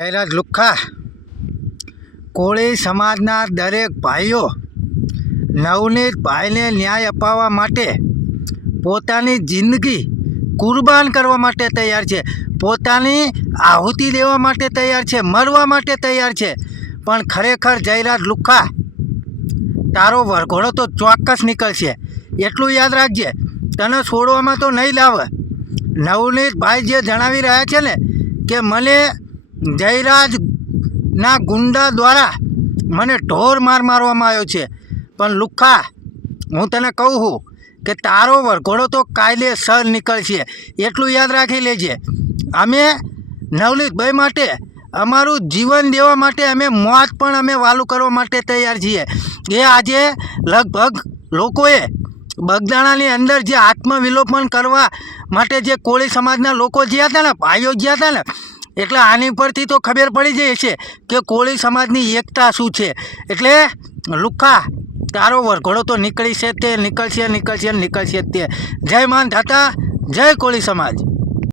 જયરાજ લુખ્ખા કોળી સમાજના દરેક ભાઈઓ નવનીત ભાઈને ન્યાય અપાવવા માટે પોતાની જિંદગી કુરબાન કરવા માટે તૈયાર છે, પોતાની આહુતિ દેવા માટે તૈયાર છે, મરવા માટે તૈયાર છે. પણ ખરેખર જયરાજ લુખ્ખા તારો વરઘોડો તો ચોક્કસ નીકળશે, એટલું યાદ રાખજે. તને છોડવામાં તો નહીં લાવે. નવનીતભાઈ જે જણાવી રહ્યા છે ને કે મને જયરાજના ગુંડા દ્વારા મને ઢોર મારવામાં આવ્યો છે, પણ લુખ્ખા હું તને કહું છું કે તારો વરઘોડો તો કાયદેસર નીકળશે, એટલું યાદ રાખી લેજે. અમે નવનીતભાઈ માટે અમારું જીવન દેવા માટે અમે મોત પણ અમે વાલું કરવા માટે તૈયાર છીએ. એ આજે લગભગ લોકોએ બગદાણાની અંદર જે આત્મવિલોપન કરવા માટે જે કોળી સમાજના લોકો જ્યાં હતા ને, ભાઈઓ જ્યાં હતા ને, એટલે આની પરથી તો ખબર પડી જાય છે કે કોળી સમાજની એકતા શું છે. એટલે લુખ્ખા તારો વરઘોડો તો નીકળશે તે નીકળશે નીકળશે નીકળશે તે. જય માન ધાતા, જય કોળી સમાજ.